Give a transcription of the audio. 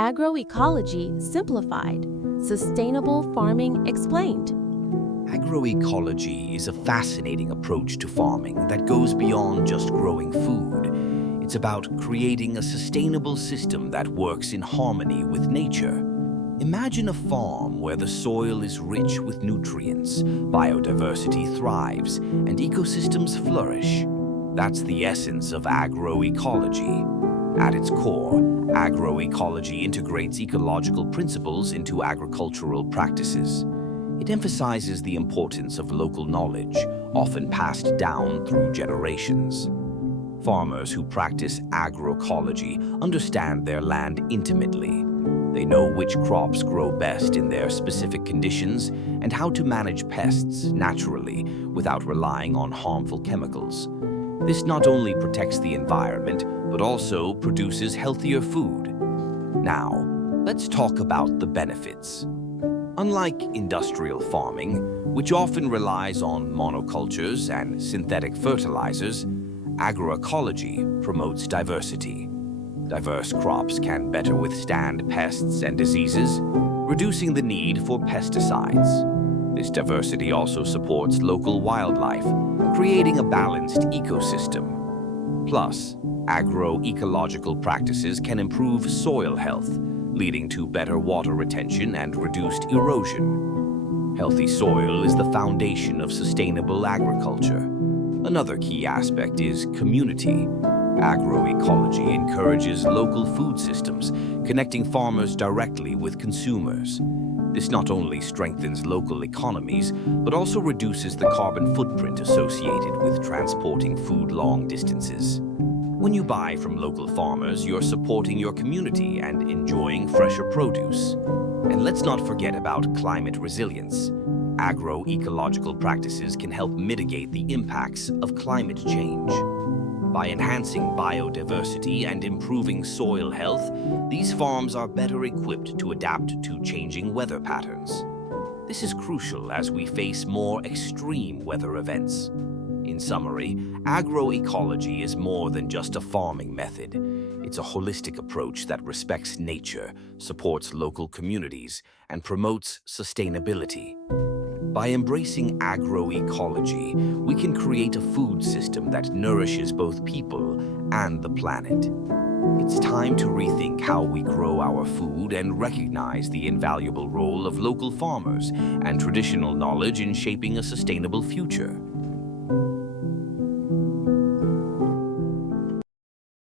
Agroecology Simplified, Sustainable Farming Explained. Agroecology is a fascinating approach to farming that goes beyond just growing food. It's about creating a sustainable system that works in harmony with nature. Imagine a farm where the soil is rich with nutrients, biodiversity thrives, and ecosystems flourish. That's the essence of agroecology. At its core, agroecology integrates ecological principles into agricultural practices. It emphasizes the importance of local knowledge, often passed down through generations. Farmers who practice agroecology understand their land intimately. They know which crops grow best in their specific conditions and how to manage pests naturally without relying on harmful chemicals. This not only protects the environment, but also produces healthier food. Now, let's talk about the benefits. Unlike industrial farming, which often relies on monocultures and synthetic fertilizers, agroecology promotes diversity. Diverse crops can better withstand pests and diseases, reducing the need for pesticides. This diversity also supports local wildlife, creating a balanced ecosystem. Plus, agroecological practices can improve soil health, leading to better water retention and reduced erosion. Healthy soil is the foundation of sustainable agriculture. Another key aspect is community. Agroecology encourages local food systems, connecting farmers directly with consumers. This not only strengthens local economies, but also reduces the carbon footprint associated with transporting food long distances. When you buy from local farmers, you're supporting your community and enjoying fresher produce. And let's not forget about climate resilience. Agroecological practices can help mitigate the impacts of climate change. By enhancing biodiversity and improving soil health, these farms are better equipped to adapt to changing weather patterns. This is crucial as we face more extreme weather events. In summary, agroecology is more than just a farming method. It's a holistic approach that respects nature, supports local communities, and promotes sustainability. By embracing agroecology, we can create a food system that nourishes both people and the planet. It's time to rethink how we grow our food and recognize the invaluable role of local farmers and traditional knowledge in shaping a sustainable future.